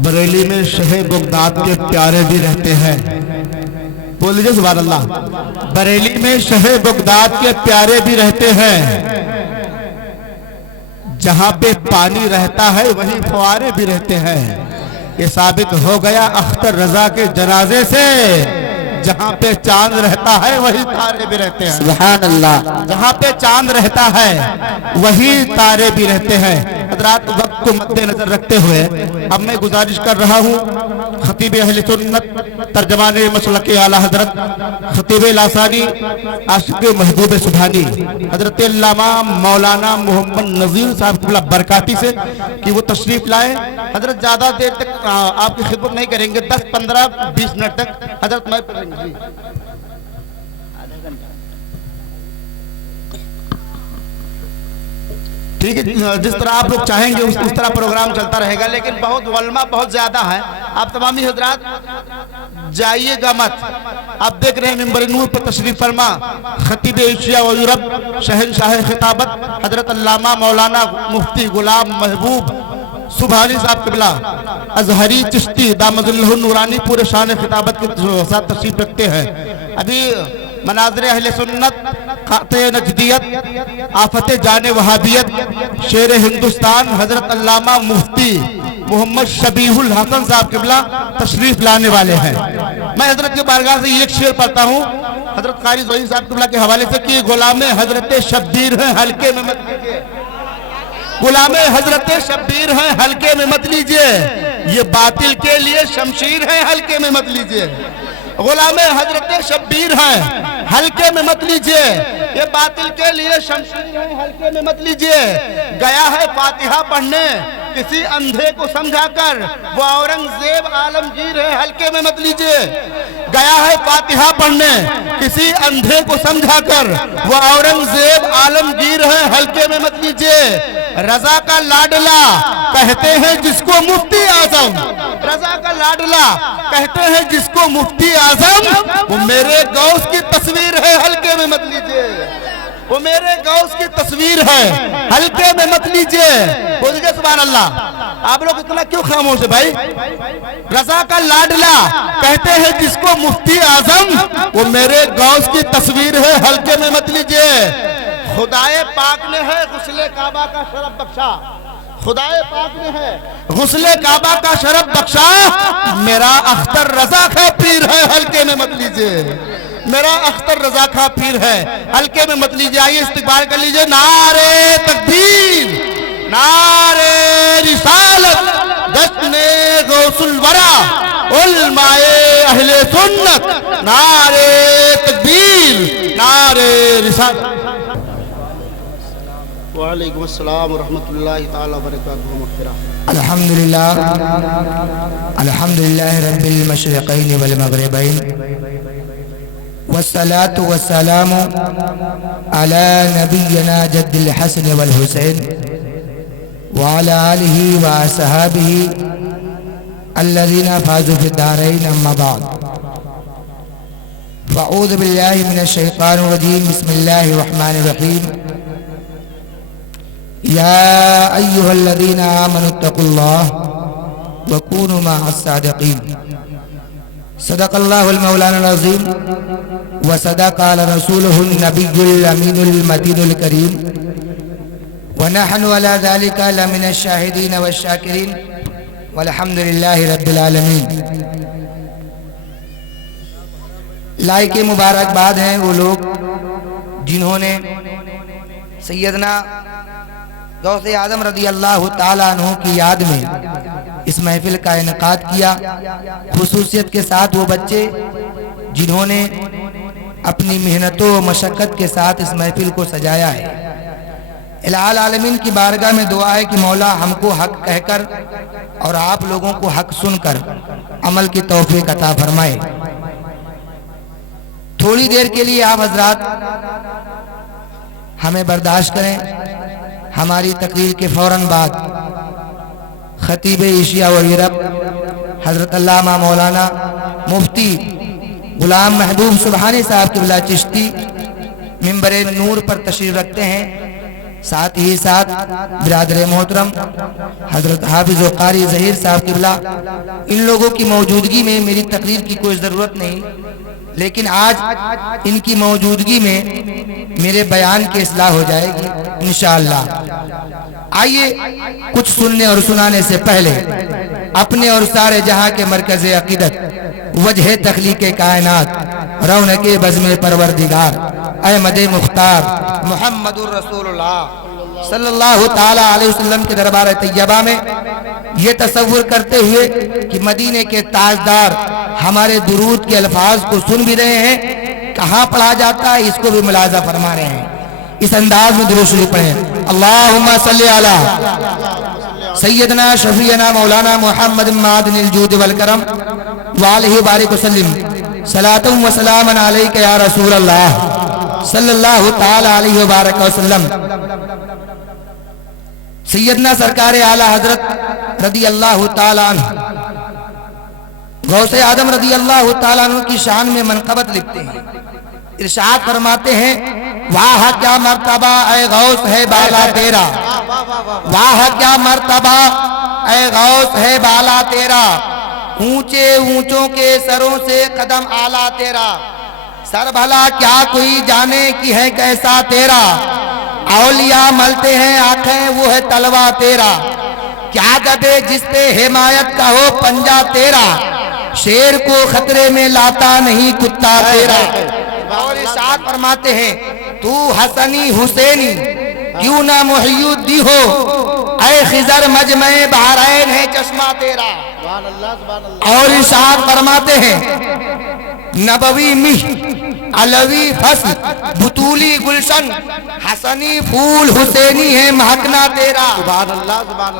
बरेली में शहे बगदाद के प्यारे भी रहते हैं। बोल लीजिए सुभान अल्लाह। बरेली में शहे बगदाद के प्यारे भी रहते हैं। जहां पे पानी रहता है वहीं फुआरे भी रहते हैं। ये साबित हो गया अख्तर रजा के जनाजे से। जहां पे चांद रहता है वही तारे भी रहते हैं। सुभान अल्लाह। जहां पे चांद रहता है वही तारे भी रहते हैं। हज़रात, वक्त को मद्देनजर रखते हुए अब मैं गुजारिश कर रहा हूं खतीब अहले सुन्नत तर्जमान मसलक आला हजरत खतीब लासानी आशिक महबूब सुभानी हजरत अल्लामा मौलाना मोहम्मद नज़ीर साहब की बरकाती से कि वो तशरीफ लाए। हजरत ज्यादा देर तक आपकी खिदमत नहीं करेंगे, 10, 15, 20 मिनट तक हजरत मैं पढ़ेंगे जी। ठीक है, जिस तरह आप लोग चाहेंगे उस तरह प्रोग्राम चलता रहेगा, लेकिन बहुत वल्मा बहुत ज्यादा है। आप तमामी हजरात जाइएगा मत। आप देख रहे हैं मिंबर नूर पर तशरीफ फरमा खतीब एशिया व यूरोप शहनशाह खिताबत हजरत अल्लामा मौलाना मुफ्ती गुलाम महबूब सुभानी साहब किबला अजहरी चिश्ती दामदुल्लाह नूरानी पूरे शान खिताबत के साथ तशरीफ रखते हैं। अभी मनाज़िर अहले सुन्नत, क़ाते नजदियत, आफते जाने वहाबियत, शेर हिंदुस्तान हजरत अल्लामा मुफ्ती मोहम्मद शबीहुल हसन साहब किबला तशरीफ लाने वाले हैं। मैं हजरत के बारगाह से एक शेर पढ़ता हूँ हजरत कारी ज़ोही साहब किबला के हवाले से कि गुलामे हजरत शब्बीर हैं, हल्के में मत लीजिए। गुलामे हजरत शब्बीर हैं, हल्के में मत लीजिए। ये बातिल के लिए शमशीर है, हल्के में मत लीजिए। गुलामे हजरत शब्बीर हैं, हल्के में मत लीजिए। ये बातिल के लिए शमशीर है, हल्के में मत लीजिए। गया है फातिहा पढ़ने किसी अंधे को समझाकर, वो औरंगजेब आलमगीर है, हल्के में मत लीजिए। गया है फातिहा पढ़ने किसी अंधे को समझाकर, वो औरंगजेब आलमगीर है, हल्के में मत लीजिए। रजा का लाडला कहते हैं जिसको मुफ्ती आजम, रजा का लाडला कहते हैं जिसको मुफ्ती आजम, वो मेरे गौस की तस्वीर है, हल्के में मत लीजिए। वो मेरे गौस की तस्वीर है, हल्के में मत लीजिए। बोलिए सुभान अल्लाह। आप लोग इतना क्यों खामोश है भाई? रजा का लाडला कहते हैं जिसको मुफ्ती आजम, वो मेरे गौस की तस्वीर है, हल्के में मत लीजिए। खुदाए पाक ने है गुस्ले काबा का शरफ बख्शा, खुदाए पाक ने है गुस्ले काबा का शरफ बख्शा, मेरा अख्तर रजा का पीर है, हल्के में मत लीजिए। मेरा अख्तर रजा का पीर है, हल्के में मत लीजिए। आइए इस्तिकबाल कर लीजिए। नारे तकबीर, नारे रिसालत, जश्ने गौसुल वरा, उलमाए अहले सुन्नत, नारे तकबीर, नारे रिसालत। वालेकुम अस्सलाम व रहमतुल्लाहि ताला व बरकातुहू मग़फ़िरह। अल्हम्दुलिल्लाह, अल्हम्दुलिल्लाह रब्बिल मशरिक़ैन वल मग़रिबैन, वस्सलातु वस्सलामु अला नबिय्यिना जद्दिल हसन वल हुसैन व अला आलिहि व असहाबिहि अल्लज़ीना फ़ाज़ू फ़िद्दारैन, अम्मा बअद। फ़अऊज़ु बिल्लाहि मिनश शैतानिर रजीम, बिस्मिल्लाहिर रहमानिर रहीम। या अय्युहल्लज़ीना आमनुत्तक़ुल्लाह व कूनू मअस-सादिक़ीन। सदक़ल्लाहुल मौलाना अज़ीम व सदक़ रसूलुहुन नबियुल अमीनुल मतीनुल करीम व नहनु अला ज़ालिका लमिनश शाहिदीन वश शाकिरीन वल्हम्दुलिल्लाहि रब्बिल आलमीन। लाइक मुबारकबाद हैं वो लोग जिन्होंने सैयदना गौसे आज़म रज़ी अल्लाह ताला अन्हु की याद में इस महफिल का इनेकाद किया। खुसूसियत के साथ वो बच्चे जिन्होंने अपनी मेहनतों व मशक्क़त के साथ इस महफिल को सजाया है। इलाहुल आलमीन की बारगाह में दुआ है कि मौला हमको हक कहकर और आप लोगों को हक सुनकर अमल की तौफीक अता फरमाए। थोड़ी देर के लिए आप हजरात हमें बर्दाश्त करें। हमारी तकरीर के फौरन बाद खतीब एशिया व यूरोप हजरत अल्लामा मौलाना मुफ्ती गुलाम महबूब सुभानी साहब किबला चिश्ती मिंबर नूर पर तशरीफ रखते हैं। साथ ही साथ बिरादर मोहतरम हजरत हाफिज व कारी ज़हीर साहब किबला, इन लोगों की मौजूदगी में मेरी तकरीर की कोई ज़रूरत नहीं, लेकिन आज इनकी मौजूदगी में मेरे बयान की इस्लाह हो जाएगी इंशाअल्लाह। आइए कुछ सुनने और सुनाने से पहले अपने और सारे जहां के मरकज़ अक़ीदत वजह तख्लीक़ कायनात रौनक़ बज़्म परवरदिगार अहमद मुख्तार मुहम्मदुर रसूलुल्लाह सल्लल्लाहु ताला अलैहि वसल्लम के दरबार तैयबा में ये तसव्वुर करते हुए कि मदीने के ताजदार हमारे दुरूद के अल्फाज को सुन भी रहे हैं, कहाँ पढ़ा जाता है इसको भी मुलाज़ा फरमा रहे हैं। इस अंदाज में दुरूद शरीफ पढ़ें। अल्लाहुम्मा सल्ली अला सय्यदना शफीअना मौलाना मुहम्मद मादनिल जूद वल करम व अलैहि बारिक वसल्लम सलातुम व सलामन अलैका या रसूल अल्लाह सल्लल्लाहु ताला अलैहि व बारक वसल्लम। सैयदना सरकार आला हजरत रदी अल्लाह ताला अन्हु गौसे आदम रदी अल्लाह ताला अन्हु की शान में मनक़बत लिखते हैं, इरशाद फरमाते हैं, वाह क्या मर्तबा ऐ गौस है बाला तेरा, वाह क्या मर्तबा ऐ गौस है बाला तेरा, ऊंचे ऊंचों के सरों से कदम आला तेरा, सर भला क्या कोई जाने की है कैसा तेरा, औलिया मलते हैं आंखें वो है तलवा तेरा, क्या दबे जिस पे हिमायत का हो पंजा तेरा, शेर को खतरे में लाता नहीं कुत्ता तेरा। और इरशाद फरमाते हैं, तू हसनी हुसैनी क्यों ना मुहियुद्दीन हो, ऐ खिजर मजमे बहरैन है चश्मा तेरा। और इरशाद फरमाते हैं, नबवी मिह अलवी फसल बुतूली गुलशन हसनी फूल हुसैनी है महकना तेरा।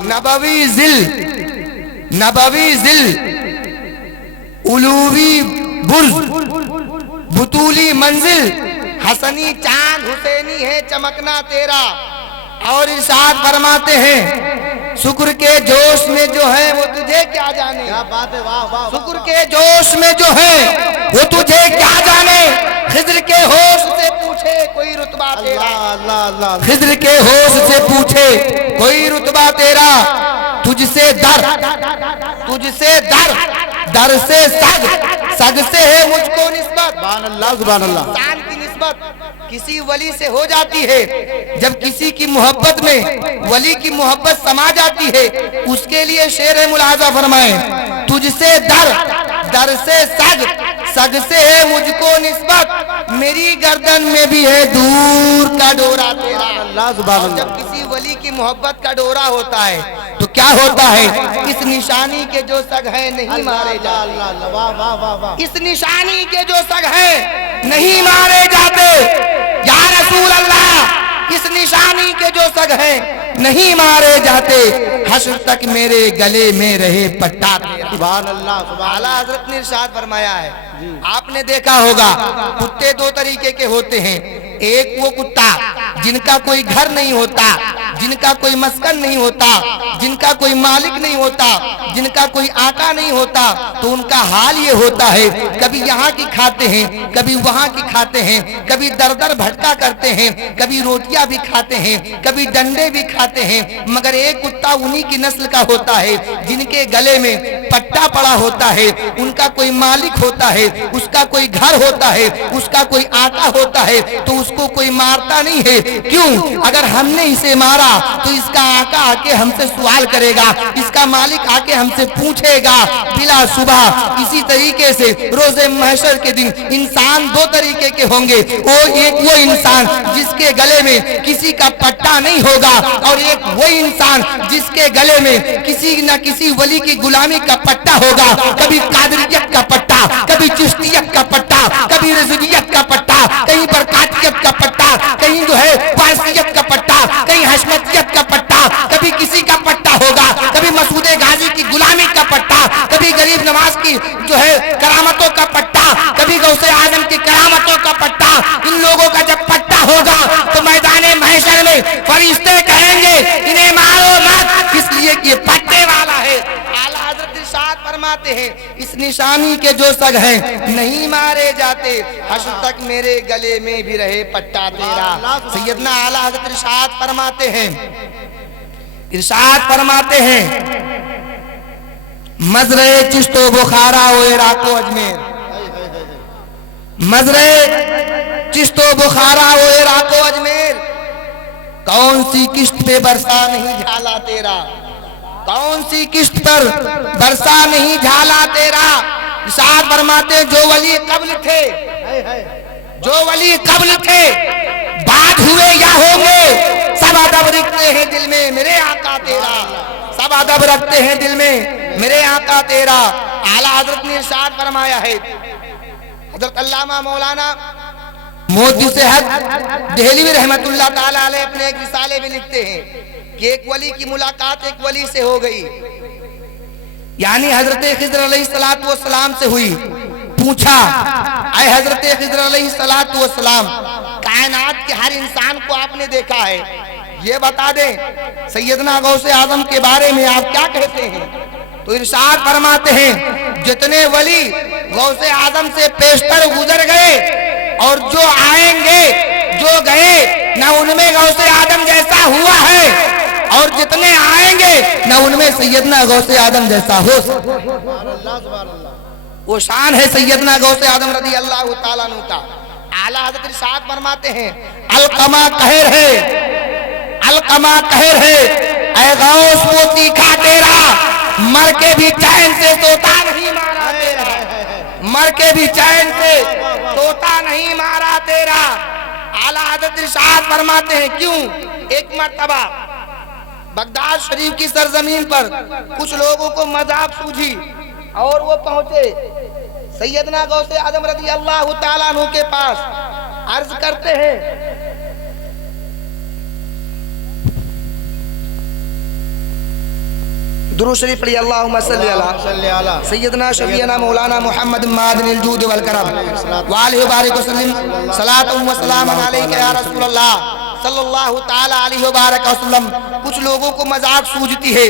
नबवी जिल उलूवी बुर्ज बुतूली मंजिल हसनी चांद हुसैनी है चमकना तेरा। और इरशाद फरमाते हैं, शुक्र के जोश में जो है वो तुझे क्या जाने, क्या बात है, वाह वाह। शुक्र के जोश में जो है वो तुझे क्या जाने, खिज्र के होश से पूछे कोई रुतबा तेरा, खिज्र के होश से पूछे कोई रुतबा तेरा, तुझसे दर दर से सग से है मुझको निस्बत। सुभान अल्लाह सुभान अल्लाह। इंसान की निस्बत किसी वली से हो जाती है, जब किसी की मोहब्बत में वली की मोहब्बत समा जाती है, उसके लिए शेर मुलाजा फरमाए, तुझसे दर से सग से है मुझको निस्बत, मेरी गर्दन में भी है दूर का डोरा तेरा। अल्लाह सुभान अल्लाह। जब किसी वली की मोहब्बत का डोरा होता है तो क्या होता है, इस निशानी के जो सग है नहीं मारे जाते, इस निशानी के जो सग है नहीं मारे जाते, या रसूल अल्लाह इस निशानी के जो सग है नहीं मारे जाते, हश्र तक मेरे गले में रहे पट्टा तेरा। सुभान अल्लाह। आला हजरत ने इरशाद फरमाया है, आपने देखा होगा कुत्ते दो तरीके के होते हैं, एक वो कुत्ता जिनका कोई घर नहीं होता, जिनका कोई मस्कन नहीं होता, जिनका कोई मालिक नहीं होता, जिनका कोई आका नहीं होता, तो उनका हाल ये होता है, कभी यहाँ की खाते हैं, कभी वहाँ की खाते हैं, कभी दर दर भटका करते हैं, कभी रोटियां भी खाते हैं, कभी डंडे भी खाते हैं, मगर एक कुत्ता उन्हीं की नस्ल का होता है जिनके गले में पट्टा पड़ा होता है, उनका कोई मालिक होता है, उसका कोई घर होता है, उसका कोई आका होता है, तो उसको कोई मारता नहीं है। क्यों? अगर हमने इसे मारा तो इसका आका आके हमसे सवाल करेगा, इसका मालिक आके हमसे पूछेगा बिला सुबह। इसी तरीके से रोजे महशर के दिन इंसान दो तरीके के होंगे, वो इंसान जिसके गले में किसी का पट्टा नहीं होगा, और एक वो इंसान जिसके गले में किसी न किसी वली की गुलामी का पट्टा होगा, कभी कादरियत का पट्टा, कभी चिश्तियत का पट्टा, कभी रिजवियत का पट्टा, कहीं पर कातियत का पट्टा, कहीं जो है पारसियत का पट्टा, कहीं हशमतियत का पट्टा, कभी किसी का पट्टा होगा, कभी मसूदे गाजी की गुलामी का पट्टा, कभी गरीब नवाज की जो है करामतों का पट्टा, कभी गौसे आजम की करामतों का पट्टा। इन लोगों का जब पट्टा होगा तो मैदाने महशर में फरिश्ते कहेंगे इन्हें मारो मत, इसलिए कि ये पट्टे वाला है। आला हजरत ارشاد فرماتے ہیں اس نشانی کے جو سگ ہیں نہیں مارے جاتے، حشر تک میرے گلے میں بھی رہے پٹا تیرا۔ سیدنا اعلیٰ حضرت ارشاد فرماتے ہیں مزرعے چشت و بخارا و عراق و اجمیر، مزرعے چشت و بخارا و عراق و اجمیر، کون سی کشت پہ برسا نہیں جھالا تیرا، کون سی کشت پر برسا نہیں جھالا تیرا۔ ارشاد فرماتے ہیں جو ولی قبل تھے، جو ولی قبل تھے، بعد ہوئے یا ہوں گے، سب ادب رکھتے ہیں دل میں میرے آقا تیرا، سب ادب رکھتے ہیں دل میں میرے آقا تیرا۔ اعلیٰ حضرت نے ارشاد فرمایا ہے، حضرت علامہ مولانا موتی صحت دہلوی رحمت اللہ تعالیٰ علیہ اپنے ایک رسالے میں لکھتے ہیں کہ ایک ولی کی ملاقات ایک ولی سے ہو گئی، یعنی حضرت خضر علیہ السلام سے ہوئی۔ پوچھا اے حضرت خضر علیہ السلام، کائنات کے ہر انسان کو آپ نے دیکھا ہے، یہ بتا دیں سیدنا غوث اعظم کے بارے میں آپ کیا کہتے ہیں؟ تو ارشاد فرماتے ہیں جتنے ولی غوث اعظم سے پیشتر گزر گئے اور جو آئیں گے جو گئے، نہ ان میں غوث اعظم جیسا ہوا ہے، اور جتنے آئیں گے نہ ان میں سیدنا غوث اعظم جیسا ہو سکتا۔ وہ شان ہے سیدنا غوث اعظم رضی اللہ تعالیٰ عنہ کا۔ اعلیٰ حضرت ارشاد فرماتے ہیں القما قہر ہے، القما قہر ہے، اے غوث وہ تیکھا تیرا، مر کے بھی چین سے سوتا نہیں مارا تیرا، مر کے بھی چین سے سوتا نہیں مارا تیرا۔ اعلیٰ حضرت ارشاد فرماتے ہیں کیوں؟ ایک مرتبہ بغداد شریف کی سرزمین پر کچھ لوگوں کو مذاق سوجھی اور وہ پہنچے سیدنا غوث اعظم رضی اللہ تعالیٰ عنہ کے پاس، عرض کرتے ہیں درود شریف پڑھی اللہم صلی علی سیدنا شفیعنا مولانا محمد معدن الجود والکرم وآلہ وبارک وسلم صلاۃ و سلام علیک یا رسول اللہ صلی اللہ تعالی علیہ وبارک وسلم۔ کچھ لوگوں کو مذاق سوجتی ہے،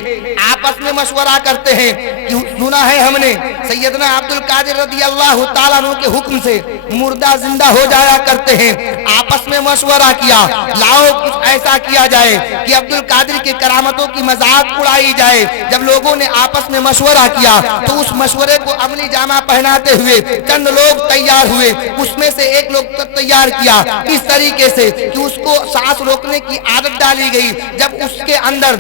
آپس میں مشورہ کرتے ہیں کہ سنا ہے ہم نے سیدنا عبد القادر رضی اللہ تعالیٰ عنہ کے حکم سے مردہ زندہ ہو جایا کرتے ہیں، آپس میں مشورہ کیا لاؤ کچھ ایسا کیا جائے کہ عبد القادر کی کرامتوں کی مذاق اڑائی جائے۔ جب لوگوں نے آپس میں مشورہ کیا تو اس مشورے کو عملی جامہ پہناتے ہوئے چند لوگ تیار ہوئے، اس میں سے ایک لوگ تیار کیا اس طریقے سے کہ اس کو سانس روکنے کی عادت ڈالی گئی۔ جب اس کے اندر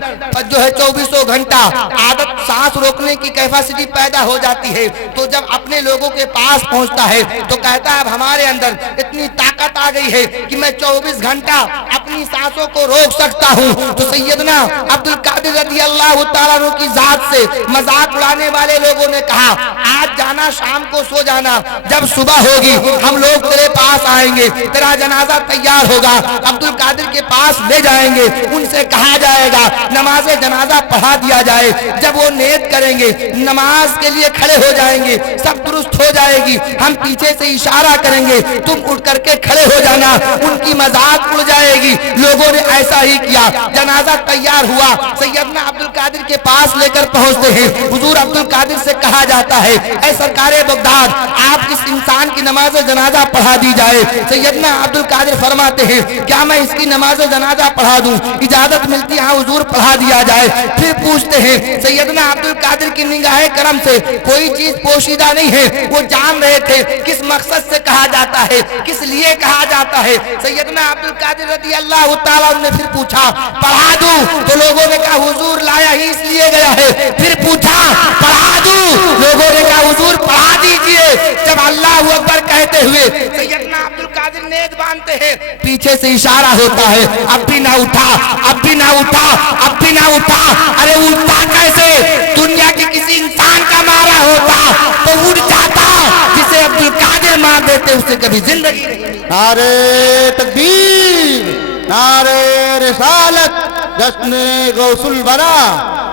جو ہے 24 گھنٹہ عادت سانس روکنے کی کیپیسٹی پیدا ہو جاتی ہے تو جب اپنے لوگوں کے پاس پہنچتا ہے تو کہتا ہے اب ہمارے اندر اتنی طاقت آ گئی ہے کہ میں 24 گھنٹہ اپنی سانسوں کو روک سکتا ہوں۔ تو سیدنا عبد القادر رضی اللہ تعالیٰ عنہ کی ذات سے مذاق اڑانے والے لوگوں نے کہا آج جانا شام کو سو جانا، جب صبح ہوگی ہم لوگ تیرے پاس آئیں گے، تیرا جنازہ تیار ہوگا، عبد القادر کے پاس لے جائیں گے، ان سے کہا جائے گا نماز جنازہ پڑھا دیا جائے۔ جب وہ نیت کریں گے نماز کے لیے کھڑے ہو جائیں گے، سب درست ہو جائے گی، ہم پیچھے سے اشارہ کریں گے تم اٹھ کر کے کھڑے ہو جانا، ان کی مذاق اڑ جائے گی۔ لوگوں نے ایسا ہی کیا، جنازہ تیار ہوا، سیدنا عبد القادر کے پاس لے کر پہنچتے ہیں۔ حضور عبد القادر سے کہا جاتا ہے اے سرکار بغداد آپ اس انسان کی نماز جنازہ پڑھا دی جائے۔ سیدنا عبد القادر فرماتے ہیں کیا میں اس کی نماز جنازہ پڑھا دوں؟ اجازت ملتی ہے حضور پڑھا دیا جائے۔ پھر پوچھتے ہیں سیدنا عبد القادر کی نگاہ کرم سے کوئی چیز پوشیدہ نہیں ہے، وہ جان رہے تھے کس مقصد سے کہا جاتا ہے، کس لیے کہا جاتا ہے۔ سیدنا عبد القادر رضی اللہ تعالیٰ عنہ نے پھر پوچھا پڑھا دوں؟ تو لوگوں نے کہا حضور لایا ہی اس لیے گیا ہے۔ پھر پوچھا پڑھا دوں؟ لوگوں نے کہا حضور پڑھا دیجئے۔ جب اللہ اکبر کہتے ہوئے سیدنا عبد القادر نیت باندھتے ہیں، پیچھے سے اشارہ ہوتا ہے اب بھی نہ اٹھا، اب بھی نہ اٹھا، اب بھی نہ اٹھا۔ ارے اٹھتا کیسے؟ دنیا کے کسی انسان کا مارا ہوتا تو اٹھ جاتا، جسے عبد القادر مار دیتے اسے کبھی زندگی نہیں۔ نعرے تکبیر، نعرے رسالت، جشن غوث الورا،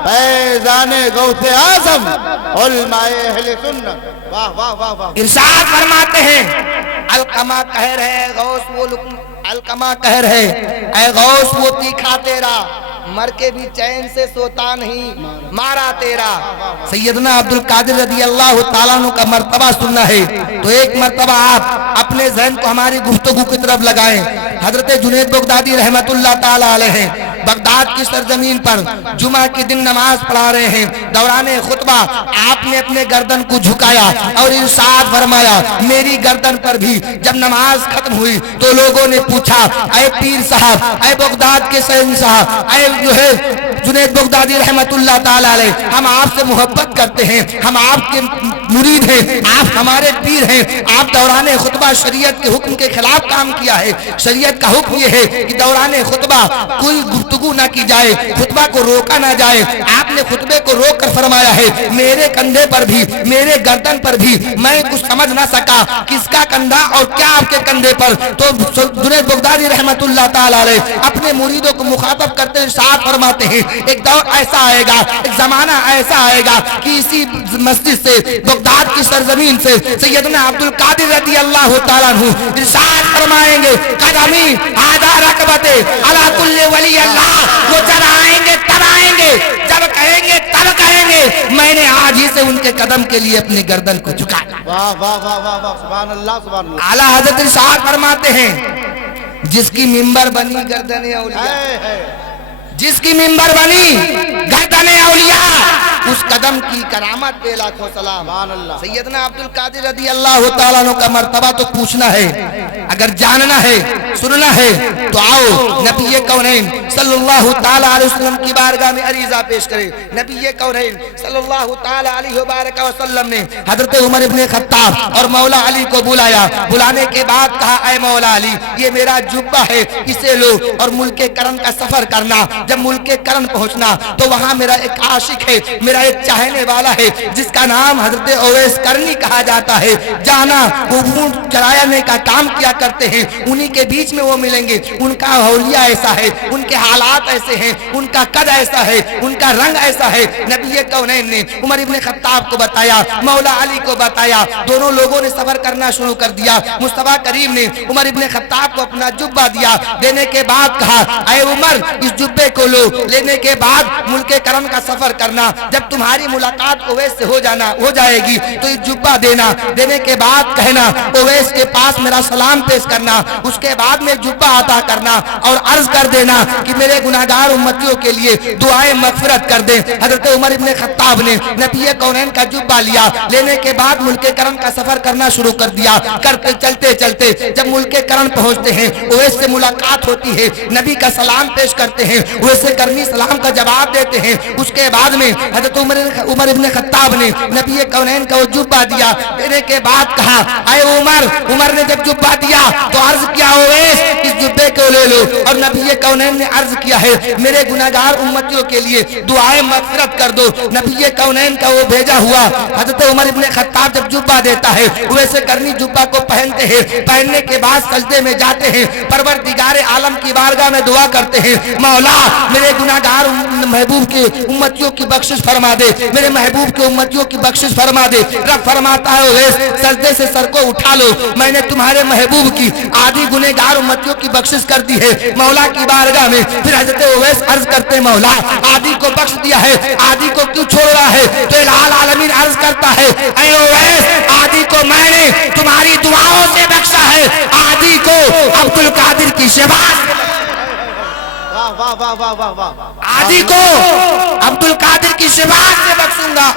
فیضان غوث اعظم، علماء اہل سنت۔ واہ واہ واہ واہ۔ ارشاد فرماتے ہیں القما قہر ہے غوث وہ القما قہر ہے، اے غوث وہ تیکھا تیرا، मर के भी चैन से सोता नहीं, मारा तेरा। सैयदना अब्दुल कादिर रज़ी अल्लाह ताला अन्हु का मर्तबा सुनना है तो एक मर्तबा आप अपने ज़हन को हमारी गुफ्तगू की तरफ लगाएं। हजरत जुनैद बगदादी रहमतुल्लाह ताला अलैह बगदाद की सरजमीन पर जुमा के दिन नमाज पढ़ा रहे हैं। दौराने खुतबा आपने अपने गर्दन को झुकाया और इरशाद फरमाया, मेरी गर्दन पर भी जब नमाज खत्म हुई तो लोगों ने पूछा, ऐ पीर साहब, ऐ बगदाद के शहंशाह, ऐ जो है जुनैद बगदादी रहमतुल्लाह ताला अलैह, हम आपसे मोहब्बत करते हैं, हम आपके मुरीद हैं, आप हमारे पीर हैं। आप दौराने खुतबा शरीयत के हुक्म के खिलाफ काम किया है। शरीयत का हुक्म ये है कि दौराने खुतबा कोई गुफ्तगू ना की जाए, खुतबा को रोका ना जाए। आपने खुतबे को रोक कर फरमाया है, मेरे कंधे पर भी, मेरे गर्दन पर भी मैं कुछ समझ ना सका किसका कंधा और क्या आपके कंधे पर। तो जुनैद बगदादी रहमतुल्लाह ताला अलैह अपने मुरीदों को मुखातब करते हुए साथ फरमाते हैं, एक दौर ऐसा आएगा, एक जमाना ऐसा आएगा कि इसी मस्जिद से, बगदाद की सरजमीन से सैयदना अब्दुल कादिर रज़ी अल्लाह ताला अन्हु इरशाद फरमाएंगे, कदमी आधा रकबते अला कुल्ले वली अल्लाह। वो जब आएंगे तब आएंगे, जब कहेंगे तब कहेंगे, मैंने आज ही से उनके कदम के लिए अपनी गर्दन को झुकाया। वाह वाह वाह वाह वाह, सुभान अल्लाह सुभान अल्लाह। आला हज़रत इरशाद फरमाते हैं, जिसकी मिंबर बनी गर्दन औलिया, जिसकी मिंबर बनी गर्दन औलिया, उस कदम की करामत पे लाखों सलाम। सैयदना अब्दुल कादिर रज़ी अल्लाह ताला अन्हु का मर्तबा तो पूछना है, अगर जानना है, सुनना है तो आओ नबी कौनैन सल्लल्लाहु ताला अलैहि वसल्लम की बारगाह में अरीज़ा पेश करें। नबी कौनैन सल्लल्लाहु ताला अलैहि वसल्लम ने हजरत उमर इब्ने खत्ताब और मौला अली को बुलाया। बुलाने के बाद कहा, ऐ मौला अली, ये मेरा जुब्बा है, इसे लो और मुल्के करन का सफर करना। जब मुल्के करन पहुंचना तो वहां मेरा एक आशिक है, मेरा एक चाहने वाला है जिसका नाम हजरत ओवैस करनी कहा जाता है। जाना, वो ऊंट चराने का काम किया करते हैं, उन्हीं के बीच में वो मिलेंगे। उनका हौलिया ऐसा है, उनके हालात ऐसे हैं, उनका कद ऐसा है, उनका रंग ऐसा है। नबी कौनैन ने उमर इब्ने खत्ताब को बताया, मौला अली को बताया, दोनों लोगों ने सफर करना शुरू कर दिया। मुस्तफा करीम ने उमर इब्ने खत्ताब को अपना जुब्बा दिया। देने के बाद कहा, ऐ उमर, इस जुब्बे को लो, लेने के बाद मुल्के करम का सफर करना। जब तुम्हारी मुलाकात ओवैस से हो जाएगी तो ये जुब्बा देना। देने के बाद कहना, ओवैस के पास मेरा सलाम पेश करना। उसके बाद में जुब्बा अता करना और अर्ज कर देना कि मेरे गुनाहगार उम्मतियों के लिए दुआएं मगफिरत कर दे। हजरत उमर इब्ने खत्ताब ने नबी कौनैन का जुब्बा लिया। लेने के बाद मुल्के करम का सफर करना शुरू कर दिया। करते चलते चलते जब मुल्के करम पहुंचते हैं, ओवैस से मुलाकात होती है, नबी का सलाम पेश करते हैं, वैसे करनी सलाम का जवाब देते हैं। उसके बाद में हजरत उमर इब्ने खत्ताब ने नबी कौनैन का वो जुब्बा दिया। देने के बाद कहा, ऐ उमर ने जब जुब्बा दिया तो अर्ज किया, ओवैस, इस जुब्बे को ले लो। और नबी कौनैन ने अर्ज किया है, मेरे गुनाहगार उम्मतियों के लिए दुआएं मगफिरत कर दो। नबी कौनैन का वो भेजा हुआ हजरत उमर इब्ने खत्ताब जब जुब्बा देता है, वैसे करनी जुब्बा को पहनते हैं। पहनने के बाद सजदे में जाते हैं, परवरदिगार आलम की बारगाह में दुआ करते हैं, मौला मेरे गुनाहगार महबूब के उम्मतियों की बख्शिश फरमा दे, मेरे महबूब के उम्मतियों की बख्शिश फरमा दे। रब फरमाता है, ओवैस, सजदे से सर को उठा लो, मैंने तुम्हारे महबूब की आधी गुनहगार उम्मतियों की बख्शिश कर दी है मौला की बारगाह में। फिर हजरत ओवैस अर्ज करते, मौला आधी को बख्श दिया है, आधी को क्यों छोड़ रहा है? तो इलाल आलमीन अर्ज करता है, ऐ ओवैस, आधी को मैंने तुम्हारी दुआओं से बख्शा है, आधी को अब्दुल कादिर की शबाश, वाह वाह वाह वाह वाह, आदि को अब्दुल कादिर की शबाश से बख्शूंगा।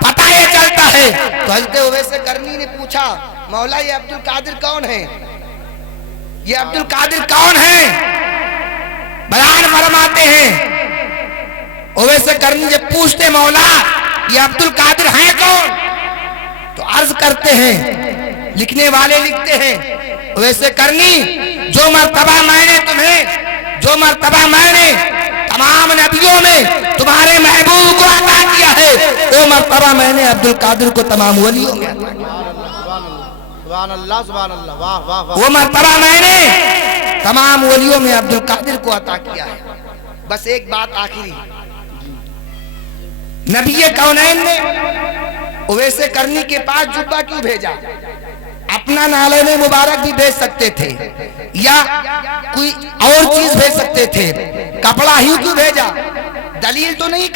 पता ये चलता है। तो हजरत ओवैस करनी ने पूछा, मौला ये अब्दुल कादिर कौन है? ये अब्दुल कादिर कौन है? बयान फरमाते हैं, ओवैस करनी जब पूछते, मौला ये अब्दुल कादिर है कौन? तो अर्ज करते हैं, लिखने वाले लिखते हैं, ओवैस करनी, जो मर्तबा मैंने तुम्हें, जो मर्तबा मैंने तमाम नबियों में तुम्हारे महबूब को अता किया है, वो मर्तबा मैंने अब्दुल कादिर को तमाम वलियों में, सुभान अल्लाह सुभान अल्लाह, वाह वाह वाह, वो मर्तबा मैंने तमाम वलियों में अब्दुल कादिर को अता किया है। बस एक बात आखिरी, नबी कौनैन ने ओवैस करनी के पास जुब्बा क्यों भेजा? اپنا نالین مبارک بھی بھیج سکتے تھے یا کوئی اور چیز بھیج سکتے تھے، کپڑا ہی کیوں بھیجا؟ دلیل تو نہیں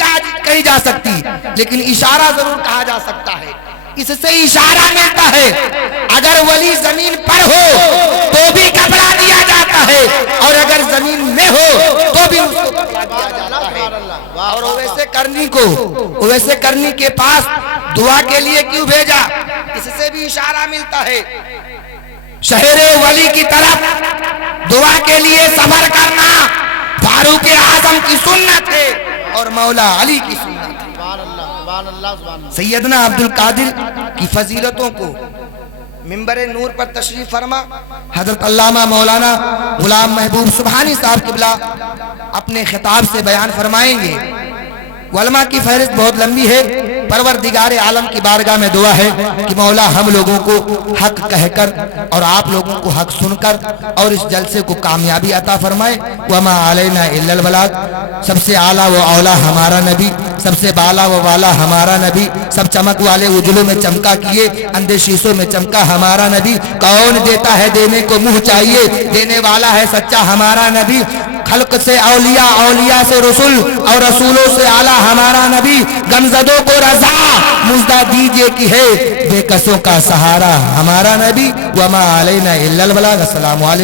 کہی جا سکتی، لیکن اشارہ ضرور کہا جا سکتا ہے۔ اس سے اشارہ ملتا ہے اگر ولی زمین پر ہو تو بھی کپڑا دیا جاتا ہے، اور اگر زمین میں ہو تو بھی اس کو کپڑا دیا جاتا ہے۔ اور اویسے کرنی کے پاس دعا کے لیے کیوں بھیجا؟ اس سے بھی اشارہ ملتا ہے شہر ولی کی طرف دعا کے لیے سفر کرنا فاروق اعظم کی سنت ہے اور مولا علی کی سنت ہے۔ سیدنا عبد القادر کی فضیلتوں کو منبر نور پر تشریف فرما حضرت علامہ مولانا غلام محبوب سبحانی صاحب قبلہ اپنے خطاب سے بیان فرمائیں گے۔ علماء کی فہرست بہت لمبی ہے، پروردگار عالم کی بارگاہ میں دعا ہے کہ مولا ہم لوگوں کو حق کہہ کر اور آپ لوگوں کو حق سن کر اور اس جلسے کو کامیابی عطا فرمائے۔ وما علینا الا البلاغ۔ سب سے اعلیٰ و اولا ہمارا نبی، سب سے بالا و والا ہمارا نبی، سب چمک والے اجلوں میں چمکا کیے اندھے شیشوں میں چمکا ہمارا نبی۔ کون دیتا ہے دینے کو منہ چاہیے، دینے والا ہے سچا ہمارا نبی۔ خلق سے اولیاء، اولیاء سے رسول اور رسولوں سے اعلیٰ ہمارا نبی۔ غمزدوں کو رضا مژدہ دیجئے کہ ہے بے کسوں کا سہارا ہمارا نبی۔ وما علینا الا البلاغ۔ السلام علیکم۔